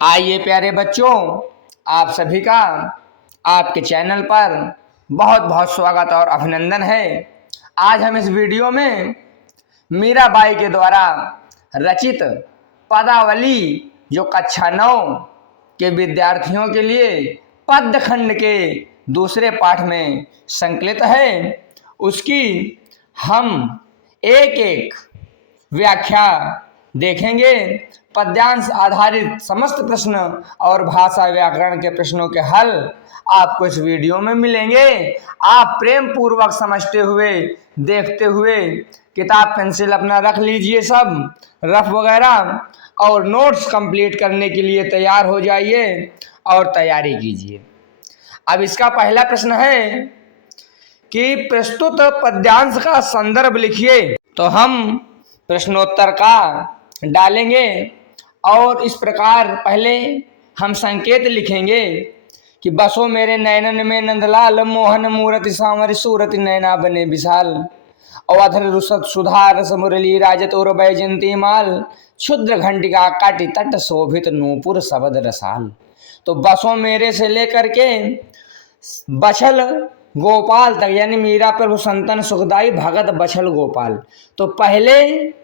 आइए प्यारे बच्चों, आप सभी का आपके चैनल पर बहुत बहुत स्वागत और अभिनंदन है। आज हम इस वीडियो में मीराबाई के द्वारा रचित पदावली जो कक्षा 9 के विद्यार्थियों के लिए पद्य खंड के दूसरे पाठ में संकलित है, उसकी हम एक एक व्याख्या देखेंगे। पद्यांश आधारित समस्त प्रश्न और भाषा व्याकरण के प्रश्नों के हल आपको इस वीडियो में मिलेंगे। आप प्रेम पूर्वक समझते हुए, देखते हुए किताब पेंसिल अपना रख लीजिए, सब रफ वगैरह, और नोट्स कंप्लीट करने के लिए तैयार हो जाइए और तैयारी कीजिए। अब इसका पहला प्रश्न है कि प्रस्तुत पद्यांश का संदर्भ लिखिए। तो हम प्रश्नोत्तर का डालेंगे और इस प्रकार पहले हम संकेत लिखेंगे कि बसो मेरे नैनन में नंदलाल, मोहन मूरति सांवर सूरत नैना बने विशाल, अवधर रुसत सुधा रस मुरली राजत और बैजंती माल, क्षुद्र घंटिका काटि तट शोभित नूपुर शबद रसाल। तो बसों मेरे से लेकर के बछल गोपाल तक, यानी मीरा प्रभु संतन सुखदाई भगत बछल गोपाल। तो पहले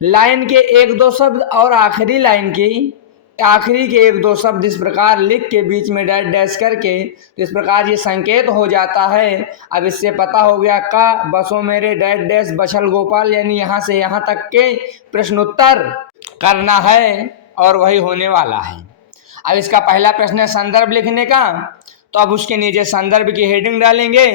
लाइन के एक दो शब्द और आखिरी लाइन की आखिरी के एक दो शब्द इस प्रकार लिख के बीच में डैश डैश करके, तो इस प्रकार ये संकेत हो जाता है। अब इससे पता हो गया का बसों मेरे डैश डैश बछल गोपाल, यानी यहाँ से यहाँ तक के प्रश्नोत्तर करना है और वही होने वाला है। अब इसका पहला प्रश्न है संदर्भ लिखने का, तो अब उसके नीचे संदर्भ की हेडिंग डालेंगे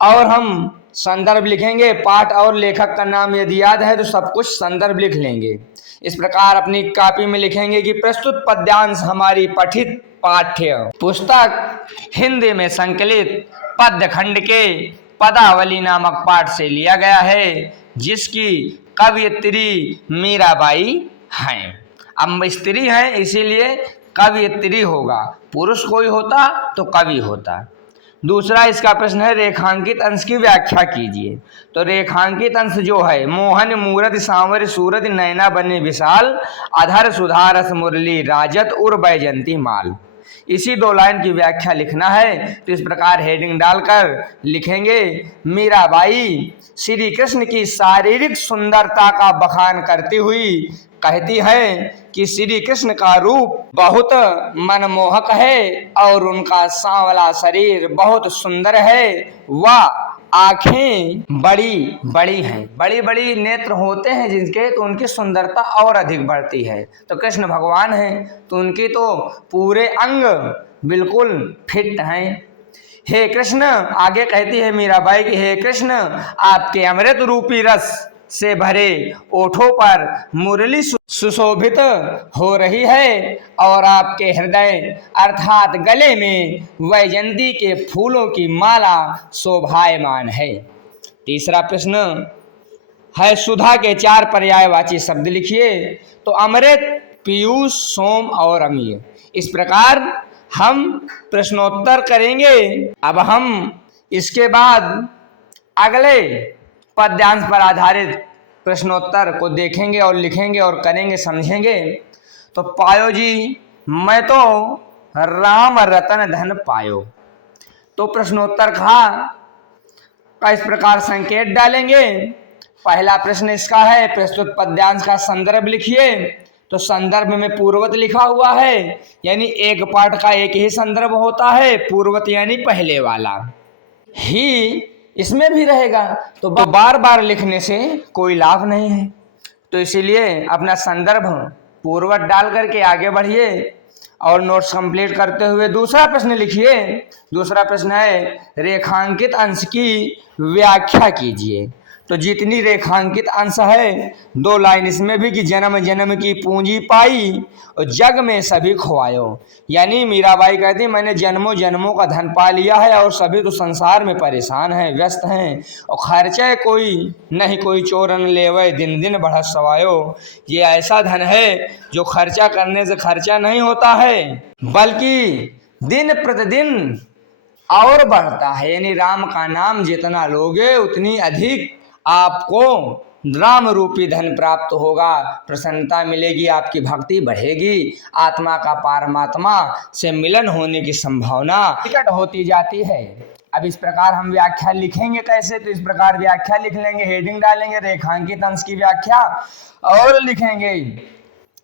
और हम संदर्भ लिखेंगे। पाठ और लेखक का नाम यदि याद है तो सब कुछ संदर्भ लिख लेंगे। इस प्रकार अपनी कॉपी में लिखेंगे कि प्रस्तुत पद्यांश हमारी पठित पाठ्य पुस्तक हिंदी में संकलित पद्य खंड के पदावली नामक पाठ से लिया गया है, जिसकी कवयित्री मीराबाई हैं। अब स्त्री हैं इसीलिए कवयित्री होगा, पुरुष कोई होता तो कवि होता। दूसरा इसका प्रश्न है रेखांकित अंश की व्याख्या कीजिए। तो रेखांकित अंश जो है, मोहन मूरत सांवर सूरत नैना बने विशाल, अधर सुधा रस मुरली राजत उर बैजंती माल। इसी दो लाइन की व्याख्या लिखना है। तो इस प्रकार हेडिंग डालकर लिखेंगे मीराबाई श्री कृष्ण की शारीरिक सुंदरता का बखान करती हुई कहती है कि श्री कृष्ण का रूप बहुत मनमोहक है और उनका सांवला शरीर बहुत सुंदर है। वह आंखें बड़ी बड़ी हैं, बड़ी बड़ी नेत्र होते हैं जिनके, तो उनकी सुंदरता और अधिक बढ़ती है। तो कृष्ण भगवान हैं तो उनकी तो पूरे अंग बिल्कुल फिट हैं। हे कृष्ण, आगे कहती है मीराबाई कि हे कृष्ण, आपके अमृत रूपी रस से भरे ओठों पर मुरली सुशोभित हो रही है और आपके हृदय अर्थात गले में वैजंती के फूलों की माला शोभायमान है। तीसरा प्रश्न है सुधा के 4 पर्यायवाची शब्द लिखिए। तो अमृत, पीयूष, सोम और अमीय। इस प्रकार हम प्रश्नोत्तर करेंगे। अब हम इसके बाद अगले पद्यांश पर आधारित प्रश्नोत्तर को देखेंगे और लिखेंगे और करेंगे, समझेंगे। तो पायो जी मैं तो राम रतन धन पायो। तो प्रश्नोत्तर का इस प्रकार संकेत डालेंगे। पहला प्रश्न इसका है प्रस्तुत पद्यांश का संदर्भ लिखिए। तो संदर्भ में पूर्वत लिखा हुआ है, यानी एक पाठ का एक ही संदर्भ होता है। पूर्वत यानी पहले वाला ही इसमें भी रहेगा, तो बार बार लिखने से कोई लाभ नहीं है। तो इसीलिए अपना संदर्भ पूर्वत डाल करके आगे बढ़िए और नोट्स कंप्लीट करते हुए दूसरा प्रश्न लिखिए। दूसरा प्रश्न है रेखांकित अंश की व्याख्या कीजिए। तो जितनी रेखांकित अंश है, 2 लाइन इसमें भी कि जन्म जन्म की पूंजी पाई और जग में सभी खोआयो। यानी मीराबाई कहती मैंने जन्मों जन्मों का धन पा लिया है और सभी तो संसार में परेशान हैं, व्यस्त हैं, और खर्चे कोई नहीं कोई चोरन लेवे दिन दिन बढ़त सवायो। ये ऐसा धन है जो खर्चा करने से खर्चा नहीं होता है, बल्कि दिन प्रतिदिन और बढ़ता है। यानी राम का नाम जितना लोगे उतनी अधिक आपको राम रूपी धन प्राप्त होगा, प्रसन्नता मिलेगी, आपकी भक्ति बढ़ेगी, आत्मा का परमात्मा से मिलन होने की संभावना निकट होती जाती है। अब इस प्रकार हम व्याख्या लिखेंगे कैसे, तो इस प्रकार व्याख्या लिख लेंगे, हेडिंग डालेंगे रेखांकित अंश की व्याख्या और लिखेंगे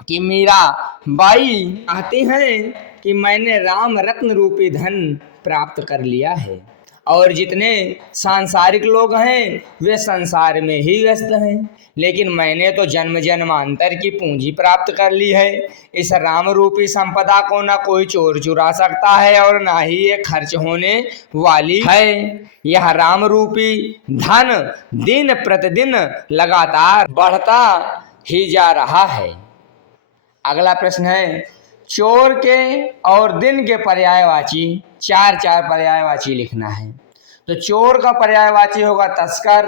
कि मीरा बाई कहती हैं कि मैंने राम रत्न रूपी धन प्राप्त कर लिया है और जितने सांसारिक लोग हैं वे संसार में ही व्यस्त हैं, लेकिन मैंने तो जन्म जन्मांतर की पूंजी प्राप्त कर ली है। इस राम रूपी संपदा को न कोई चोर चुरा सकता है और ना ही ये खर्च होने वाली है। यह राम रूपी धन दिन प्रतिदिन लगातार बढ़ता ही जा रहा है। अगला प्रश्न है, चोर के और दिन के पर्यायवाची चार पर्यायवाची लिखना है। तो चोर का पर्यायवाची होगा तस्कर,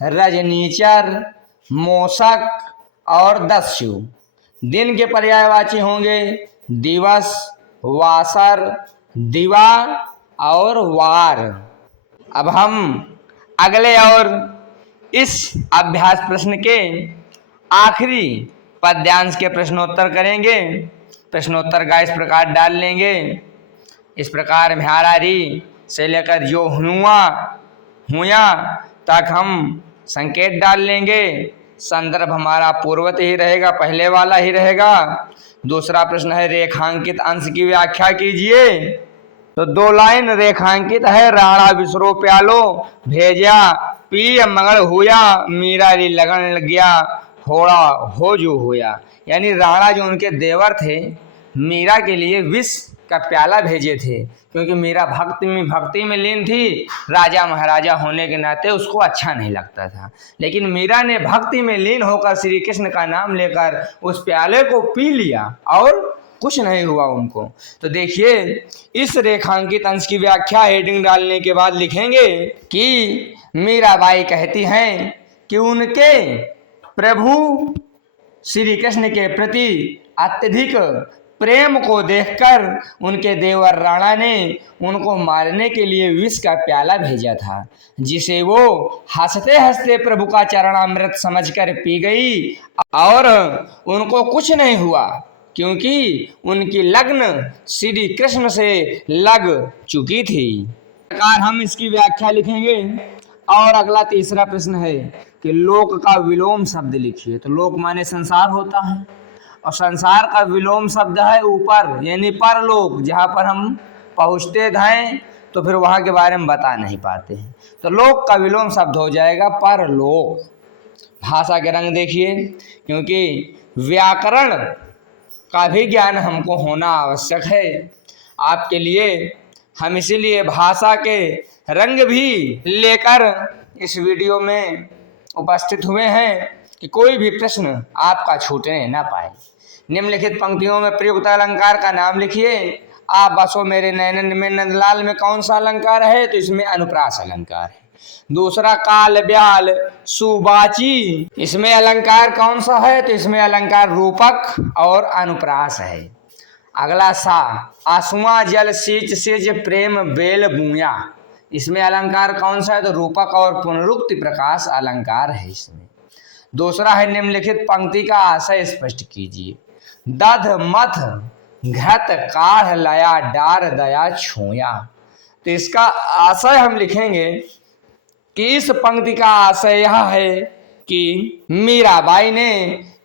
रजनीचर, मोसक और दस्यु। दिन के पर्यायवाची होंगे दिवस, वासर, दिवा और वार। अब हम अगले और इस अभ्यास प्रश्न के आखिरी पद्यांश के प्रश्नोत्तर करेंगे। प्रश्नोत्तर का इस प्रकार डाल लेंगे, इस प्रकार म्यारारी से लेकर जो हुआ तक हम संकेत डाल लेंगे। संदर्भ हमारा पूर्वत ही रहेगा, पहले वाला ही रहेगा। दूसरा प्रश्न है रेखांकित अंश की व्याख्या कीजिए। तो 2 लाइन रेखांकित है, राणा विसरो प्यालो भेजा पिय मंगल हुआ, मीरा री लगन लग गया होड़ा हो जो होया। यानी राणा जो उनके देवर थे मीरा के लिए विष का प्याला भेजे थे, क्योंकि मीरा भक्ति में लीन थी। राजा महाराजा होने के नाते उसको अच्छा नहीं लगता था, लेकिन मीरा ने भक्ति में लीन होकर श्री कृष्ण का नाम लेकर उस प्याले को पी लिया और कुछ नहीं हुआ उनको। तो देखिए इस रेखांकित अंश की व्याख्या हेडिंग डालने के बाद लिखेंगे कि मीराबाई कहती हैं कि उनके प्रभु श्री कृष्ण के प्रति अत्यधिक प्रेम को देखकर उनके देवर राणा ने उनको मारने के लिए विष का प्याला भेजा था, जिसे वो हंसते हंसते प्रभु का चरणामृत समझकर पी गई और उनको कुछ नहीं हुआ, क्योंकि उनकी लगन श्री कृष्ण से लग चुकी थी। इस प्रकार हम इसकी व्याख्या लिखेंगे। और अगला तीसरा प्रश्न है कि लोक का विलोम शब्द लिखिए। तो लोक माने संसार होता है और संसार का विलोम शब्द है ऊपर, यानी परलोक, जहाँ पर हम पहुँचते हैं तो फिर वहाँ के बारे में बता नहीं पाते हैं। तो लोक का विलोम शब्द हो जाएगा परलोक। भाषा के रंग देखिए, क्योंकि व्याकरण का भी ज्ञान हमको होना आवश्यक है आपके लिए। हम इसीलिए भाषा के रंग भी लेकर इस वीडियो में उपस्थित हुए हैं कि कोई भी प्रश्न आपका छूटने ना पाए। निम्नलिखित पंक्तियों में प्रयुक्त अलंकार का नाम लिखिए। आप बसो मेरे नैनन में नंदलाल में कौन सा अलंकार है? तो इसमें अनुप्रास अलंकार है। दूसरा काल ब्याल सुबाची, इसमें अलंकार कौन सा है? तो इसमें अलंकार रूपक और अनुप्रास है। अगला सा आसुआ जल सींच सेज प्रेम बेल बूया, इसमें अलंकार कौन सा है? तो रूपक और पुनरुक्ति प्रकाश अलंकार है इसमें। दूसरा है निम्नलिखित पंक्ति का आशय स्पष्ट कीजिए। दध मथ घृत काढ़ लया डार दया छोया। तो इसका आशय हम लिखेंगे कि इस पंक्ति का आशय यह है कि मीराबाई ने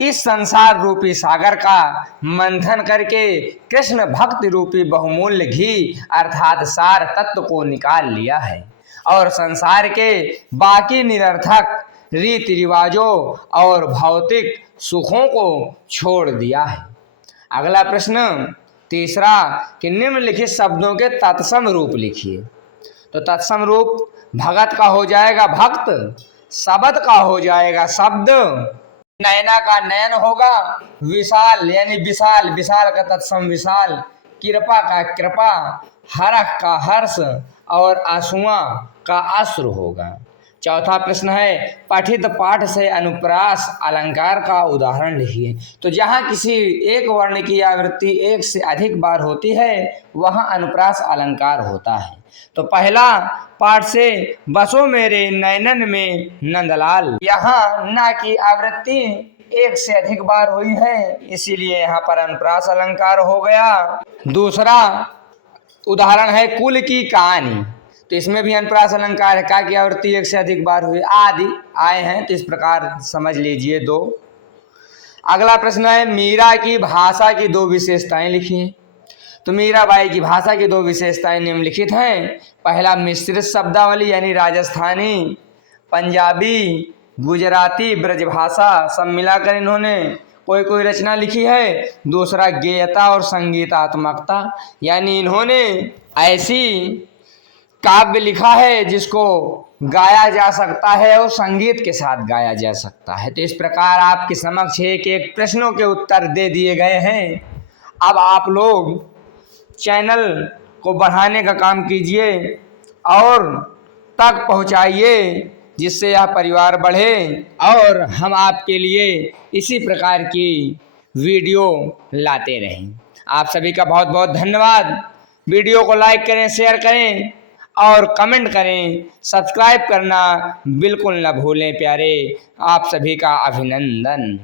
इस संसार रूपी सागर का मंथन करके कृष्ण भक्ति रूपी बहुमूल्य घी अर्थात सार तत्व को निकाल लिया है और संसार के बाकी निरर्थक रीति रिवाजों और भौतिक सुखों को छोड़ दिया है। अगला प्रश्न तीसरा कि निम्नलिखित शब्दों के तत्सम रूप लिखिए। तो तत्सम रूप भगत का हो जाएगा भक्त, शब्द का हो जाएगा शब्द, नैना का नयन होगा, विशाल यानी विशाल, विशाल का तत्सम विशाल, कृपा का कृपा, हरख का हर्ष और आंसुआ का अश्रु होगा। चौथा प्रश्न है पठित पाठ से अनुप्रास अलंकार का उदाहरण लिखिए। तो जहाँ किसी एक वर्ण की आवृत्ति एक से अधिक बार होती है वहाँ अनुप्रास अलंकार होता है। तो पहला पाठ से बसो मेरे नैनन में नंदलाल, यहाँ न की आवृत्ति एक से अधिक बार हुई है, इसीलिए यहाँ पर अनुप्रास अलंकार हो गया। दूसरा उदाहरण है कुल की कहानी, तो इसमें भी अनुप्रास अलंकार है, का की आवृत्ति एक से अधिक बार हुई, आदि आए हैं, तो इस प्रकार समझ लीजिए दो। अगला प्रश्न है मीरा की भाषा की दो विशेषताएं लिखिए। तो मीराबाई की भाषा की दो विशेषताएं निम्नलिखित हैं। पहला मिश्रित शब्दावली यानी राजस्थानी, पंजाबी, गुजराती, ब्रजभाषा सब मिलाकर इन्होंने कोई कोई रचना लिखी है। दूसरा गेयता और संगीतात्मकता, यानी इन्होंने ऐसी काव्य लिखा है जिसको गाया जा सकता है और संगीत के साथ गाया जा सकता है। तो इस प्रकार आपके समक्ष एक एक प्रश्नों के उत्तर दे दिए गए हैं। अब आप लोग चैनल को बढ़ाने का काम कीजिए और तक पहुंचाइए जिससे यह परिवार बढ़े और हम आपके लिए इसी प्रकार की वीडियो लाते रहें। आप सभी का बहुत बहुत धन्यवाद। वीडियो को लाइक करें, शेयर करें और कमेंट करें। सब्सक्राइब करना बिल्कुल न भूलें प्यारे। आप सभी का अभिनंदन।